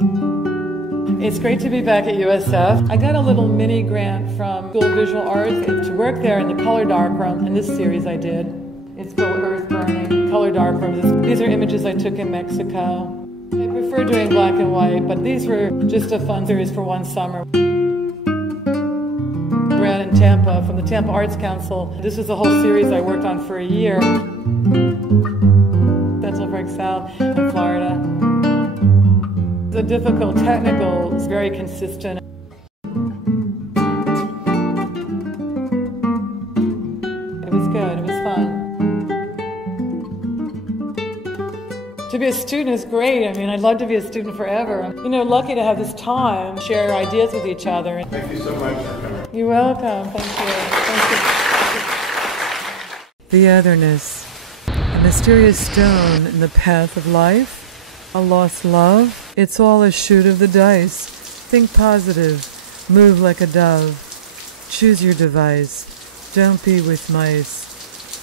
It's great to be back at USF. I got a little mini grant from School of Visual Arts to work there in the color darkroom in this series I did. It's called Earth Burning, color darkroom. These are images I took in Mexico. I prefer doing black and white, but these were just a fun series for one summer. We're in Tampa from the Tampa Arts Council. This was a whole series I worked on for a year. Central Park South in Florida. The difficult technical is very consistent. It was good, it was fun. To be a student is great. I mean, I'd love to be a student forever. You know, lucky to have this time, share ideas with each other. Thank you so much for coming. You're welcome, thank you. Thank you. The otherness, a mysterious stone in the path of life. A lost love, it's all a shoot of the dice. Think positive, move like a dove. Choose your device, don't be with mice.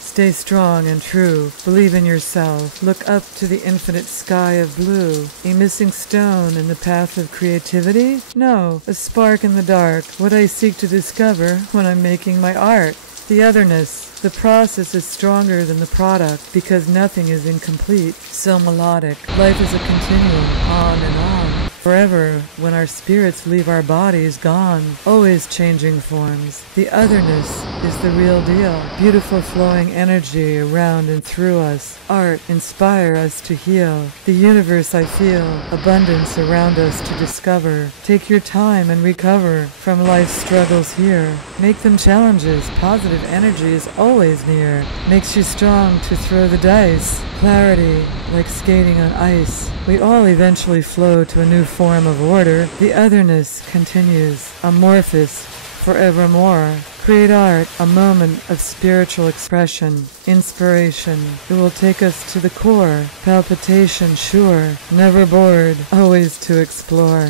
Stay strong and true, believe in yourself. Look up to the infinite sky of blue. A missing stone in the path of creativity? No, a spark in the dark, what I seek to discover when I'm making my art. The otherness, the process is stronger than the product because nothing is incomplete, so melodic. Life is a continuum, on and on. Forever, when our spirits leave our bodies, gone, always changing forms. The otherness is the real deal. Beautiful flowing energy around and through us. Art inspire us to heal. The universe I feel, abundance around us to discover. Take your time and recover from life's struggles here. Make them challenges. Positive energy is always near. Makes you strong to throw the dice. Clarity, like skating on ice. We all eventually flow to a new form of order. The otherness continues, amorphous, forevermore. Create art, a moment of spiritual expression, inspiration. It will take us to the core. Palpitation, sure, never bored, always to explore.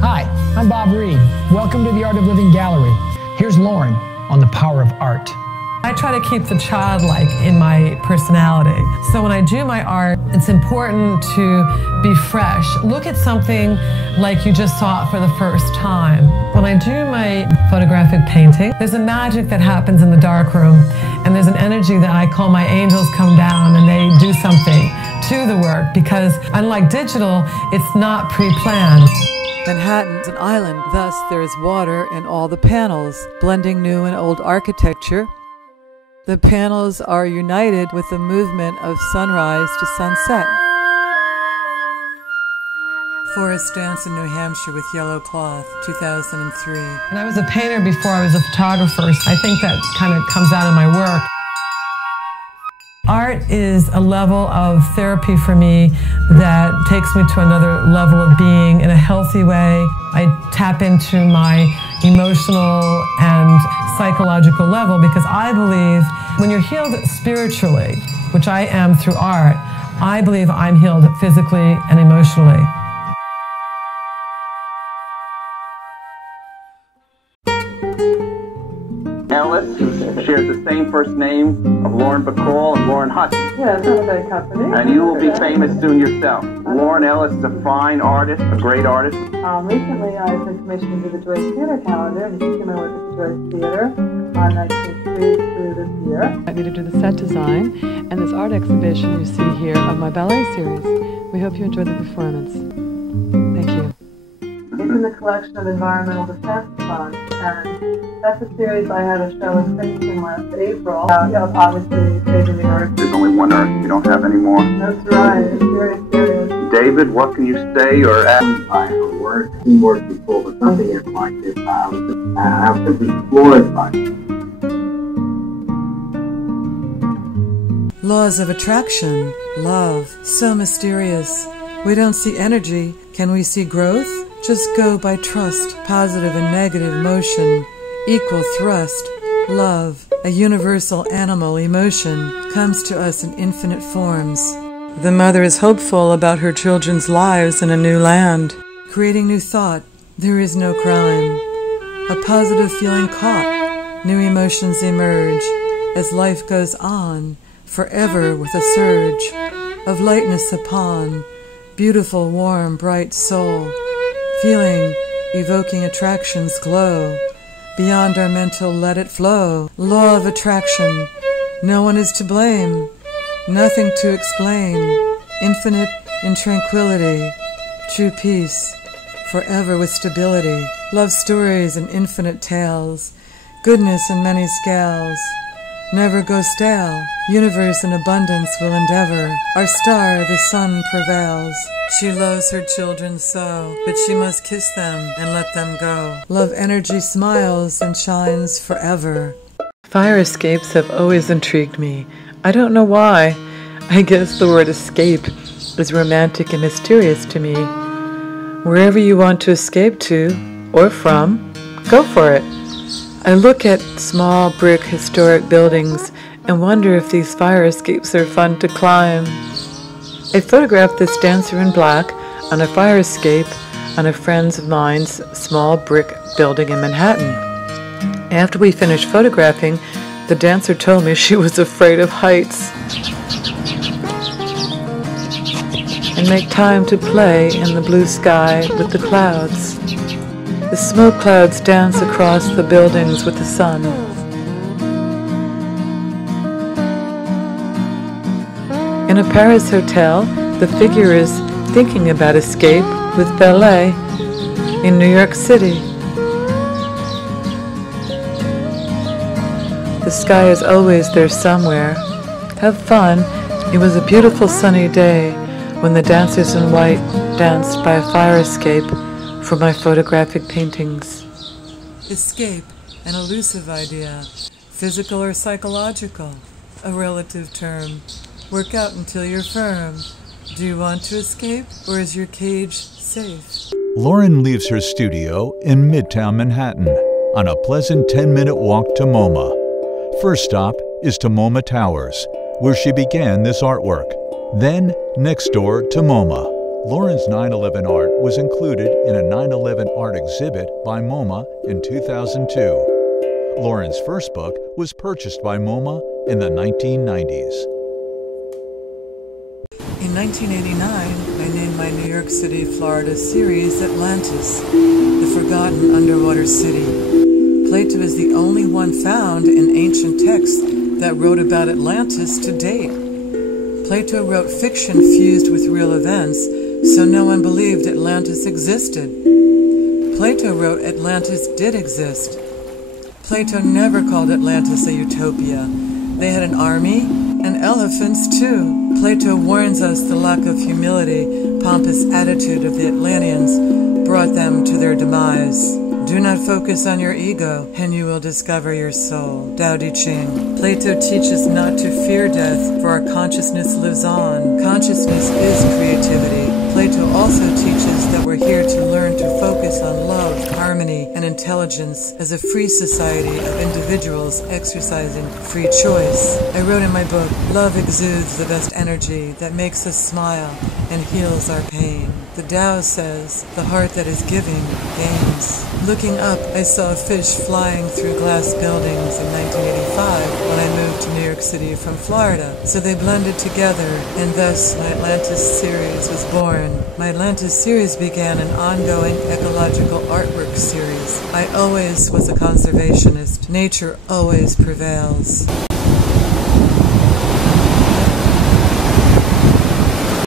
Hi, I'm Bob Reed. Welcome to the Art of Living Gallery. Here's Lauren on the power of art. I try to keep the childlike in my personality. So when I do my art, it's important to be fresh. Look at something like you just saw it for the first time. When I do my photographic painting, there's a magic that happens in the darkroom, and there's an energy that I call my angels come down and they do something to the work, because unlike digital, it's not pre-planned. Manhattan's an island, thus there is water in all the panels, blending new and old architecture. The panels are united with the movement of sunrise to sunset. Forest dance in New Hampshire with yellow cloth, 2003. And I was a painter before I was a photographer. I think that kind of comes out in my work. Art is a level of therapy for me that takes me to another level of being in a healthy way. I tap into my emotional and psychological level because I believe when you're healed spiritually, which I am through art, I believe I'm healed physically and emotionally. Ellis, who shares the same first name of Lauren Bacall and Lauren Hutton. Yeah, it's not a bad company. And you will be famous soon yourself. Lauren Ellis is a fine artist, a great artist. Recently I've been commissioned to the Joyce Theater calendar, and you my work at the Joyce Theater on 19th Street through this year. I need to do the set design and this art exhibition you see here of my ballet series. We hope you enjoy the performance. Thank you. It's in the collection of Environmental Defense Funds, and that's a series I had a show in Princeton last April. Obviously, saving the Earth. There's only one Earth you don't have anymore. That's right. It's very serious. David, what can you say or add? By her work, he worked before, but something is like this. I was explored by it. Laws of attraction, love, so mysterious. We don't see energy. Can we see growth? Just go by trust, positive and negative motion, equal thrust. Love, a universal animal emotion, comes to us in infinite forms. The mother is hopeful about her children's lives in a new land. Creating new thought, there is no crime. A positive feeling caught, new emotions emerge as life goes on, forever with a surge of lightness upon beautiful, warm, bright soul, feeling, evoking attraction's glow. Beyond our mental, let it flow. Law of attraction, no one is to blame, nothing to explain. Infinite in tranquility, true peace, forever with stability. Love stories and infinite tales, goodness in many scales, never go stale. Universe in abundance will endeavor. Our star, the sun, prevails. She loves her children so, but she must kiss them and let them go. Love energy smiles and shines forever. Fire escapes have always intrigued me. I don't know why. I guess the word escape is romantic and mysterious to me. Wherever you want to escape to, or from, go for it. I look at small brick historic buildings and wonder if these fire escapes are fun to climb. I photographed this dancer in black on a fire escape on a friend of mine's small brick building in Manhattan. After we finished photographing, the dancer told me she was afraid of heights and make time to play in the blue sky with the clouds. The smoke clouds dance across the buildings with the sun. In a Paris hotel, the figure is thinking about escape with ballet in New York City. The sky is always there somewhere. Have fun. It was a beautiful sunny day when the dancers in white danced by a fire escape for my photographic paintings. Escape, an elusive idea, physical or psychological, a relative term. Work out until you're firm. Do you want to escape, or is your cage safe? Lauren leaves her studio in Midtown Manhattan on a pleasant 10-minute walk to MoMA. First stop is to MoMA Towers, where she began this artwork. Then, next door to MoMA. Lauren's 9/11 art was included in a 9/11 art exhibit by MoMA in 2002. Lauren's first book was purchased by MoMA in the 1990s. In 1989, I named my New York City, Florida series Atlantis, the forgotten underwater city. Plato is the only one found in ancient texts that wrote about Atlantis to date. Plato wrote fiction fused with real events, so no one believed Atlantis existed. Plato wrote Atlantis did exist. Plato never called Atlantis a utopia. They had an army and elephants too. Plato warns us the lack of humility, pompous attitude of the Atlanteans brought them to their demise. Do not focus on your ego, and you will discover your soul. Tao Te Ching. Plato teaches not to fear death, for our consciousness lives on. Consciousness is creativity. Plato also teaches that we're here to learn to focus on love, harmony, and intelligence as a free society of individuals exercising free choice. I wrote in my book, love exudes the best energy that makes us smile and heals our pain. The Tao says, the heart that is giving gains. Looking up, I saw a fish flying through glass buildings in 1985 when I moved to New York City from Florida. So they blended together, and thus my Atlantis series was born. My Atlantis series began an ongoing ecological artwork series. I always was a conservationist. Nature always prevails.